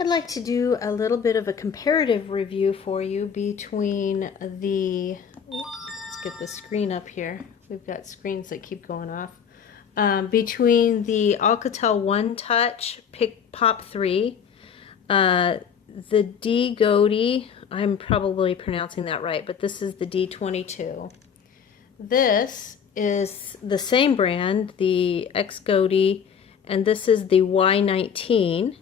I'd like to do a little bit of a comparative review for you between the, let's get the screen up here. We've got screens that keep going off. Between the Alcatel OneTouch Pop 3, the Xgody, I'm probably pronouncing that right, but this is the D22. This is the same brand, the Xgody, and this is the Y19.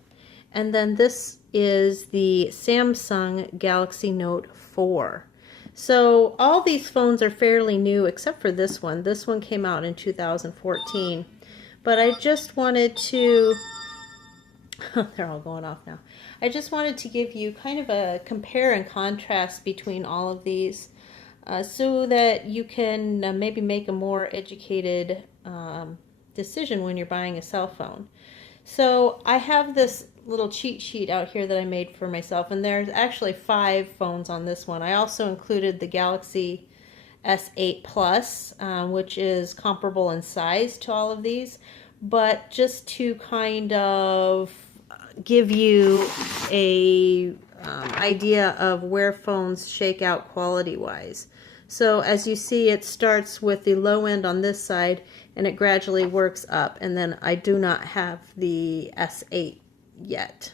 And then this is the Samsung Galaxy Note 4. So all these phones are fairly new except for this one. This one came out in 2014. But I just wanted to, they're all going off now. I just wanted to give you kind of a compare and contrast between all of these so that you can maybe make a more educated decision when you're buying a cell phone. So I have this little cheat sheet out here that I made for myself, and there's actually 5 phones on this one. I also included the Galaxy S8 Plus, which is comparable in size to all of these, but just to kind of give you a idea of where phones shake out quality-wise. So as you see, it starts with the low end on this side and it gradually works up, and then I do not have the S8 yet.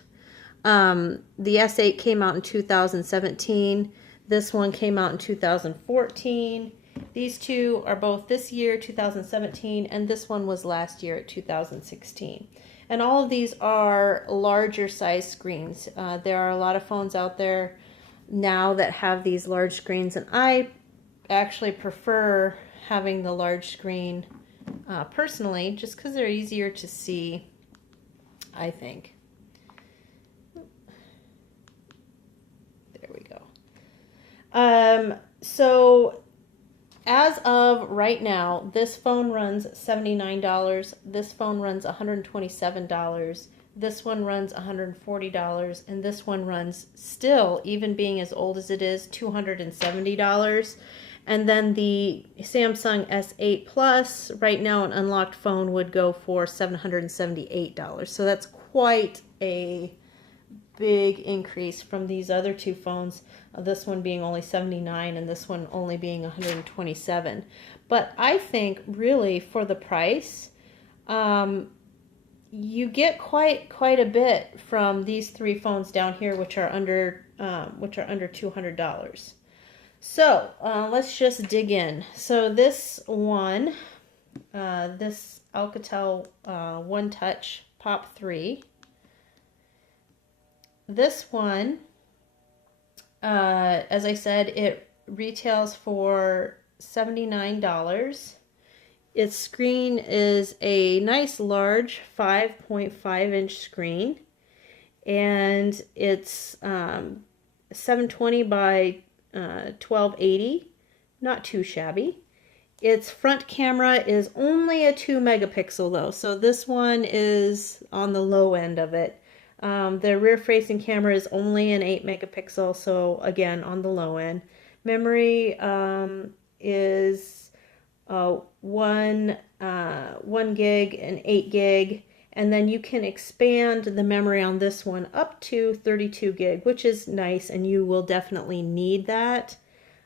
The S8 came out in 2017. This one came out in 2014. These two are both this year, 2017, and this one was last year at 2016. And all of these are larger size screens. There are a lot of phones out there now that have these large screens, and I actually prefer having the large screen personally, just because they're easier to see, I think. There we go. So as of right now, this phone runs $79, this phone runs $127, this one runs $140, and this one runs, still, even being as old as it is, $270. And then the Samsung S8 Plus, right now an unlocked phone would go for $778. So that's quite a big increase from these other two phones, this one being only $79 and this one only being $127. But I think really for the price, you get quite a bit from these 3 phones down here, which are under $200. So let's just dig in. So this one, this Alcatel OneTouch Pop 3, this one, as I said, it retails for $79. Its screen is a nice large 5.5-inch screen, and it's 720 by 1280, not too shabby. Its front camera is only a 2 megapixel though, so this one is on the low end of it. The rear facing camera is only an 8 megapixel, so again on the low end. Memory is 1 gig and 8 gig, and then you can expand the memory on this one up to 32 gig, which is nice, and you will definitely need that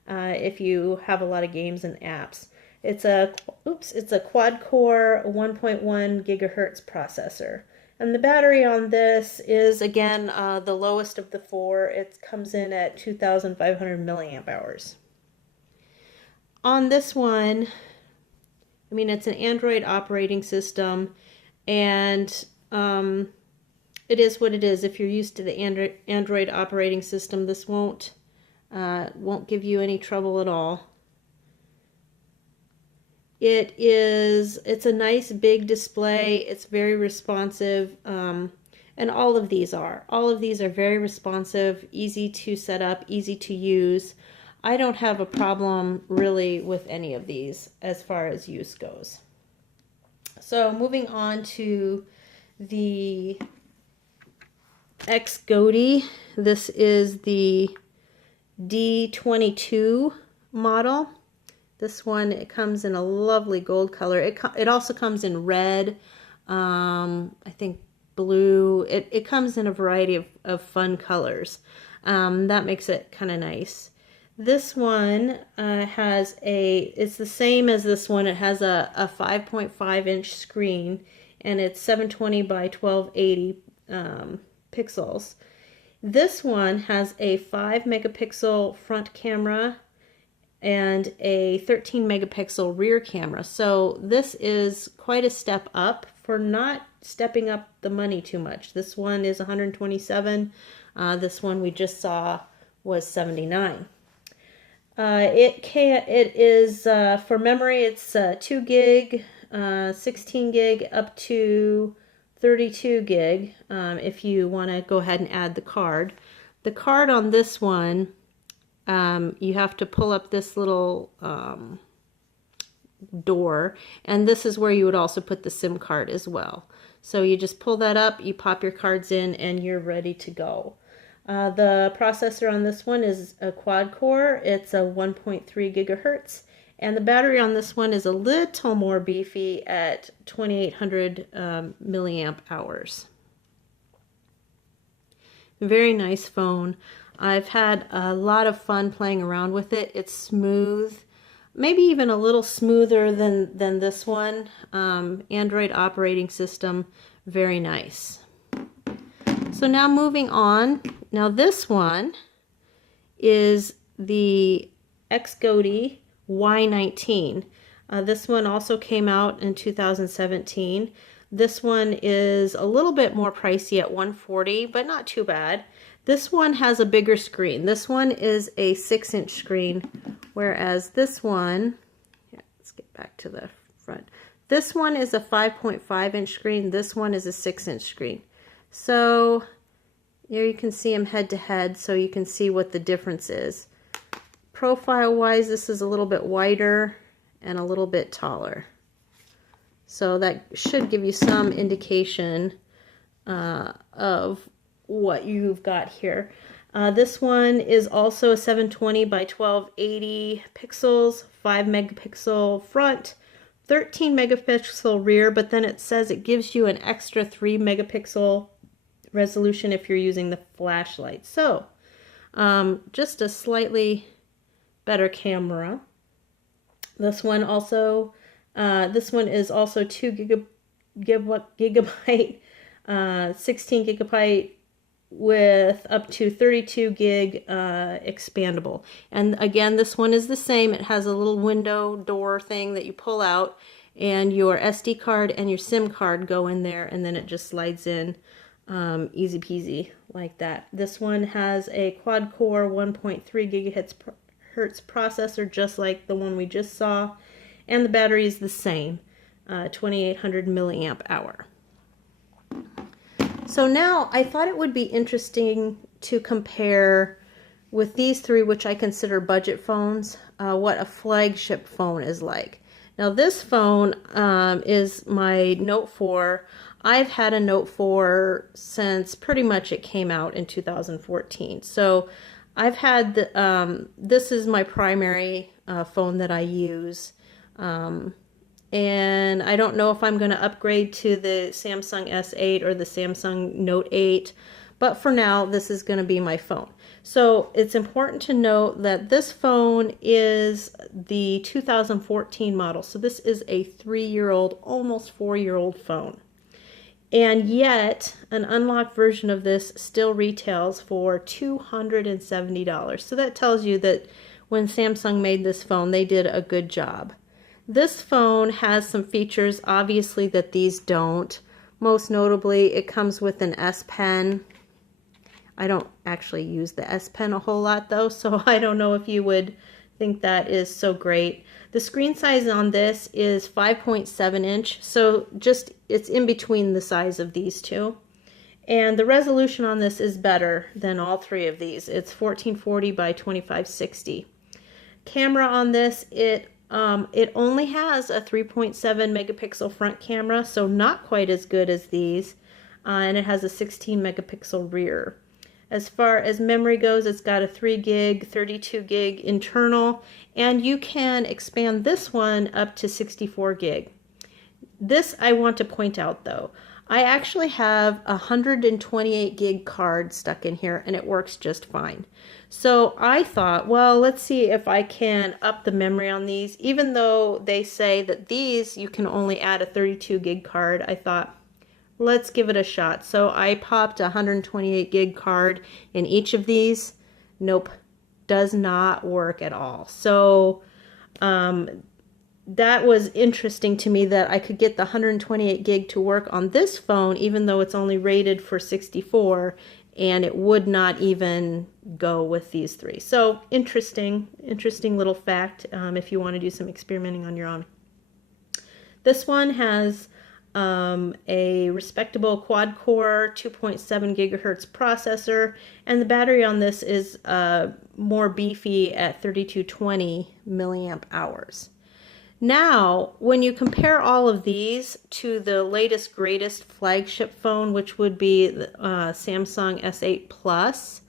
if you have a lot of games and apps. It's a quad-core 1.1 gigahertz processor. And the battery on this is, again, the lowest of the 4. It comes in at 2,500 milliamp hours. On this one, I mean, it's an Android operating system, and it is what it is. If you're used to the Android operating system, this won't give you any trouble at all. It's a nice big display. It's very responsive, and all of these are very responsive, easy to set up, easy to use. I don't have a problem really with any of these as far as use goes. So moving on to the Xgody. This is the D22 model. This one, it comes in a lovely gold color. It also comes in red, I think blue. It comes in a variety of fun colors. That makes it kind of nice. This one it's the same as this one. It has a 5.5-inch screen, and it's 720 by 1280 pixels. This one has a 5 megapixel front camera and a 13 megapixel rear camera. So this is quite a step up for not stepping up the money too much. This one is 127. This one we just saw was 79. It is for memory, it's 2 gig, 16 gig, up to 32 gig if you want to go ahead and add the card. The card on this one, you have to pull up this little door, and this is where you would also put the SIM card as well. So you just pull that up, you pop your cards in, and you're ready to go. The processor on this one is a quad core. It's a 1.3 gigahertz, and the battery on this one is a little more beefy at 2800 milliamp hours. Very nice phone. I've had a lot of fun playing around with it. It's smooth, maybe even a little smoother than this one. Android operating system, very nice. So now moving on. Now this one is the Xgody Y19. This one also came out in 2017. This one is a little bit more pricey at $140, but not too bad. This one has a bigger screen. This one is a 6-inch screen, whereas this one, let's get back to the front. This one is a 5.5-inch screen. This one is a 6-inch screen. So here you can see them head to head, so you can see what the difference is. Profile-wise, this is a little bit wider and a little bit taller. So that should give you some indication of what you've got here. This one is also a 720 by 1280 pixels, 5 megapixel front, 13 megapixel rear, but then it says it gives you an extra 3 megapixel resolution if you're using the flashlight. So just a slightly better camera. This one is also 2 gigabyte, 16 gigabyte with up to 32 gig expandable. And again, this one is the same. It has a little window door thing that you pull out, and your SD card and your SIM card go in there, and then it just slides in easy peasy like that. This one has a quad core 1.3 gigahertz processor, just like the one we just saw, and the battery is the same, 2800 milliamp hour. So now I thought it would be interesting to compare with these three, which I consider budget phones, what a flagship phone is like. Now this phone is my Note 4. I've had a Note 4 since pretty much it came out in 2014. So I've had this is my primary phone that I use. And I don't know if I'm going to upgrade to the Samsung S8 or the Samsung Note 8, but for now this is going to be my phone. So it's important to note that this phone is the 2014 model. So this is a 3-year-old, almost 4-year-old phone. And yet an unlocked version of this still retails for $270. So that tells you that when Samsung made this phone, they did a good job. This phone has some features, obviously, that these don't. Most notably, it comes with an S Pen. I don't actually use the S Pen a whole lot, though, so I don't know if you would think that is so great. The screen size on this is 5.7 inch, so just it's in between the size of these two. And the resolution on this is better than all three of these. It's 1440 by 2560. Camera on this, it only has a 3.7 megapixel front camera, so not quite as good as these, and it has a 16 megapixel rear. As far as memory goes, it's got a 3 gig, 32 gig internal, and you can expand this one up to 64 gig. This I want to point out though. I actually have a 128 gig card stuck in here and it works just fine. So I thought, well, let's see if I can up the memory on these. Even though they say that these, you can only add a 32 gig card, I thought, let's give it a shot. So I popped a 128 gig card in each of these. Nope, does not work at all. So that was interesting to me that I could get the 128 gig to work on this phone, even though it's only rated for 64, and it would not even go with these three. So interesting little fact if you want to do some experimenting on your own. This one has a respectable quad-core 2.7 gigahertz processor, and the battery on this is more beefy at 3220 milliamp hours. Now, when you compare all of these to the latest, greatest flagship phone, which would be the Samsung S8 Plus,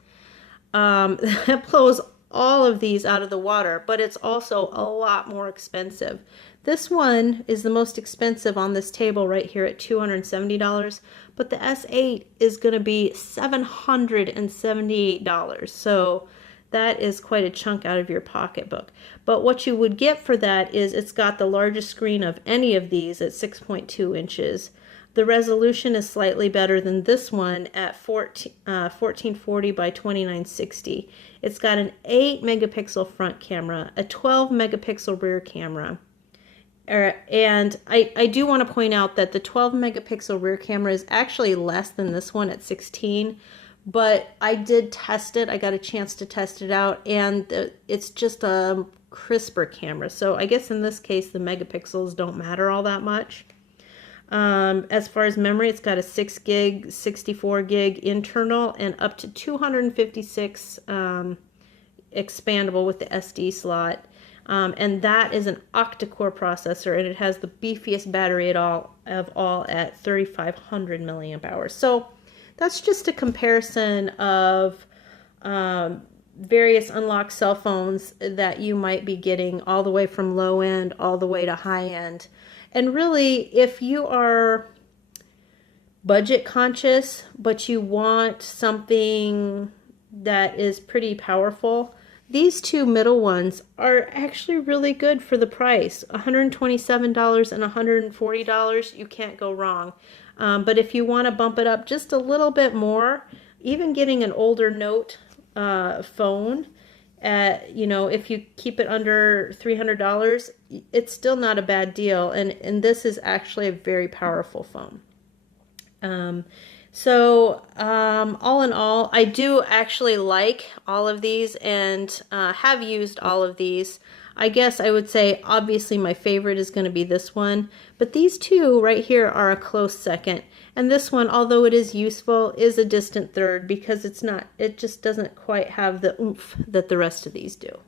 that blows all of these out of the water, but it's also a lot more expensive. This one is the most expensive on this table right here at $270, but the S8 is going to be $778. So that is quite a chunk out of your pocketbook. But what you would get for that is it's got the largest screen of any of these at 6.2 inches. The resolution is slightly better than this one at 1440 by 2960. It's got an 8 megapixel front camera, a 12 megapixel rear camera. And I do want to point out that the 12 megapixel rear camera is actually less than this one at 16. But I did test it. I got a chance to test it out, and it's just a crisper camera. So I guess in this case, the megapixels don't matter all that much. As far as memory, it's got a 6 gig, 64 gig internal, and up to 256 expandable with the SD slot. And that is an octa-core processor, and it has the beefiest battery of all at 3,500 milliamp hours. So that's just a comparison of various unlocked cell phones that you might be getting, all the way from low end all the way to high end. And really, if you are budget conscious, but you want something that is pretty powerful, these two middle ones are actually really good for the price. $127 and $140, you can't go wrong. But if you want to bump it up just a little bit more, even getting an older Note phone, if you keep it under $300, it's still not a bad deal. And this is actually a very powerful phone. All in all, I do actually like all of these and have used all of these. I guess I would say obviously my favorite is going to be this one, but these two right here are a close second. And this one, although it is useful, is a distant third because it just doesn't quite have the oomph that the rest of these do.